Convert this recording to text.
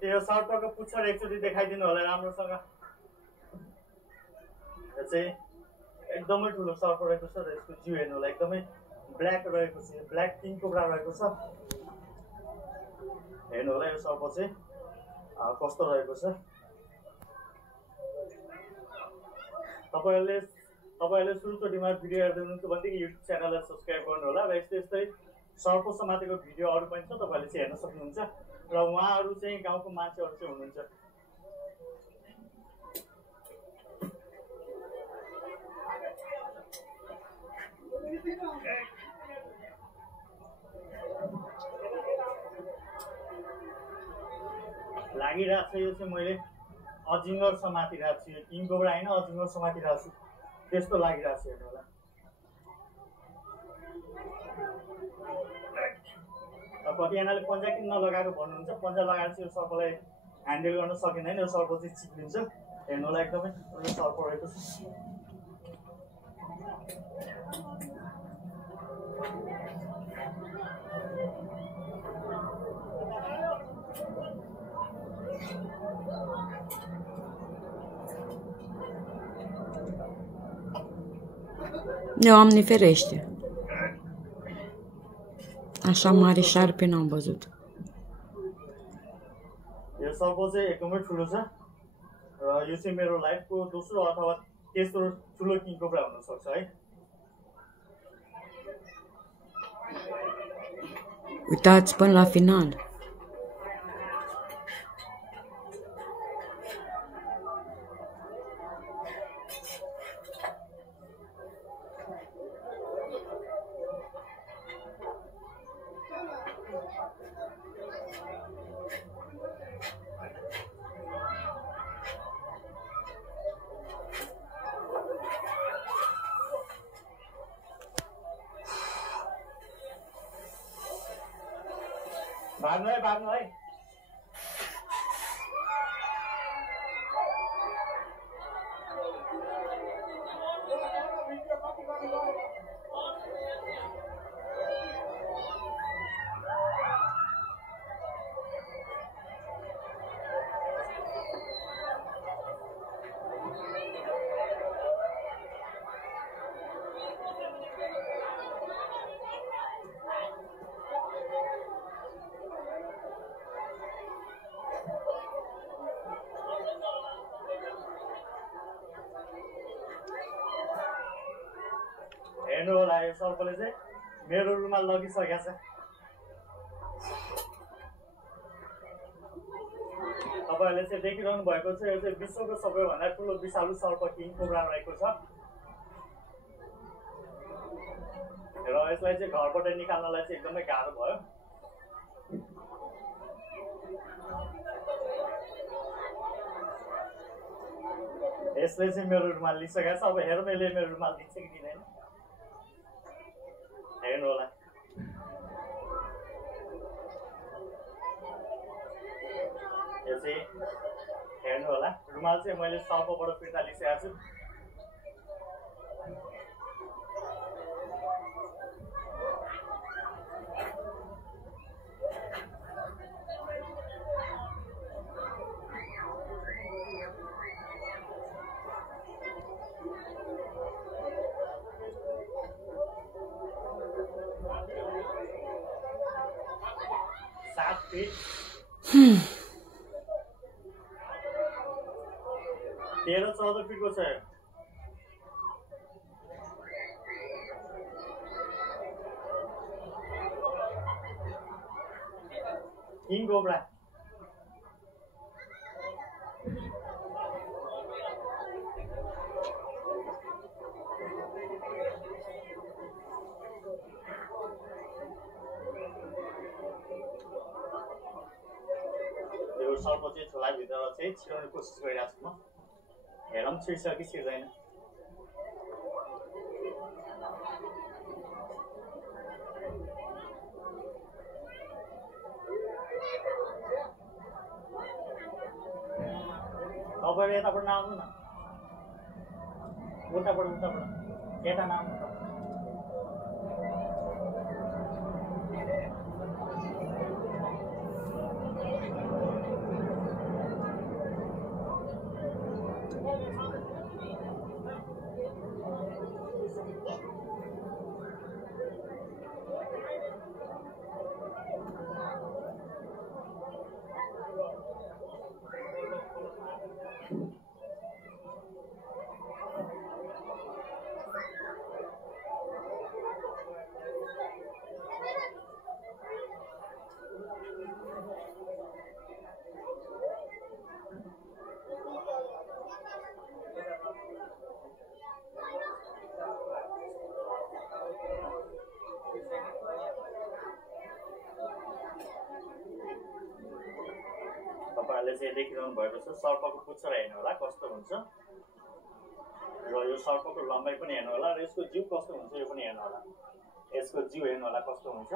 त्यो सर्पको पुच्छर एकचोटि देखाइदिनु होला राम्रोसँग। यो चाहिँ एकदमै ठुलो सर्प रहेको छ र यसको जिउ हेर्नु होला एकदमै ब्ल्याक रहेको छ, ब्ल्याक किङ कोब्रा रहेको छ। हेर्नु होला यो सर्प चाहिँ कस्तो रहेको छ। तपाईहरुले सुरुचोटिमा भिडियो हेर्दै हुनुहुन्छ भनेदेखि युट्युब च्यानललाई सब्स्क्राइब गर्नु होला र यस्तै सर्प समातेको भिडियो अरू पनि छ, तपाईहरुले चाहिँ हेर्न सक्नुहुन्छ र उहाँहरू चाहिँ गाउँको मान्छेहरू चाहिँ हुनुहुन्छ। लागिरहेको छ यो चाहिँ मैले अजिङ्गर समातिरहेको छु, यो किङ कोब्रा होइन अजिङ्गर समातिरहेको छु त्यस्तो लागिरहेको छ। हेर्नु होला कतिजनाले पन्जा किन नलगाएको भन्नुहुन्छ, पन्जा लगाएर चाहिँ यो सर्पलाई ह्यान्डल गर्न सकिँदैन, यो सर्प चाहिँ चिप्लिन्छ। हेर्नु होला एकदमै ठुलो सर्प रहेको छ। Doamne ferește! Așa mare șarpe n-am văzut. यो सर्प चाहिँ एकदमै ठुलो छ र यो चाहिँ मेरो लाइफको दोस्रो अथवा तेस्रो ठुलो किङ कोब्रा हुन सक्छ है। Uitați până la final. भाग्नु है भाग्नु है। हेर्नु होला यो सर्पले चाहिँ मेरो रुमाल लगिसकेको छ। तपाईहरुले चाहिँ देखिरहनु भएको छ, यो चाहिँ विश्वको सबैभन्दा ठुलो विषालु सर्प किङ कोब्रा रहेको छ र यसलाई चाहिँ घरबाट निकाल्नलाई चाहिँ एकदमै गाह्रो भयो। यसले चाहिँ मेरो रुमाल लिइसकेको छ। अब हेरौँ यसले मेरो रुमाल दिन्छ कि दिँदैन। हेर्नु होला यो चाहिँ हेर्नु होला रुमाल चाहिँ मैले सर्पबाट फिर्ता लिइसकेको छु। तेह्र 14 फिटको छ। किङ कोब्रा यो सर्प चाहिँ झोलाभित्र चाहिँ छिराउने कोसिस गरिरहेको छु म। हेरौँ छिर्छ कि छिर्दैन। तपाईहरु यताबाट नआउनु न, उताबाट यता नआउनु। तपाईँहरूले चाहिँ देखिरहनु भएको छ सर्पको पुच्छर हेर्नु होला कस्तो हुन्छ र यो सर्पको लम्बाइ पनि हेर्नु होला र यसको जिउ कस्तो हुन्छ यो पनि हेर्नु होला यसको जिउ हेर्नु होला कस्तो हुन्छ